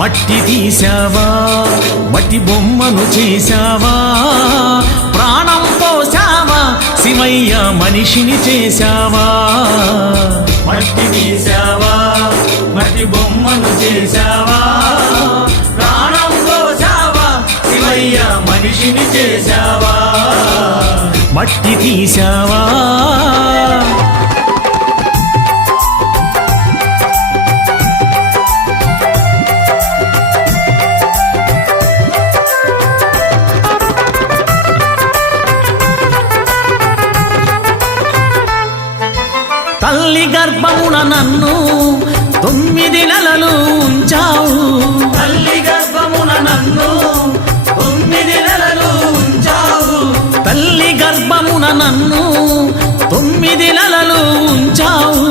మట్టి తీసావా మట్టి బొమ్మను చేశావా ప్రాణం పోసావా శివయ్య మనిషిని చేశావా మట్టి తీసావా మట్టి బొమ్మను చేశావా ప్రాణం పోసావా శివయ్య మనిషిని చేశావా మట్టి తీసావా తల్లి గర్భమున నన్ను 9 నెలలు ఉంచావు తల్లి గర్భమున నన్ను 9 నెలలు ఉంచావు తల్లి గర్భమున నన్ను 9 నెలలు ఉంచావు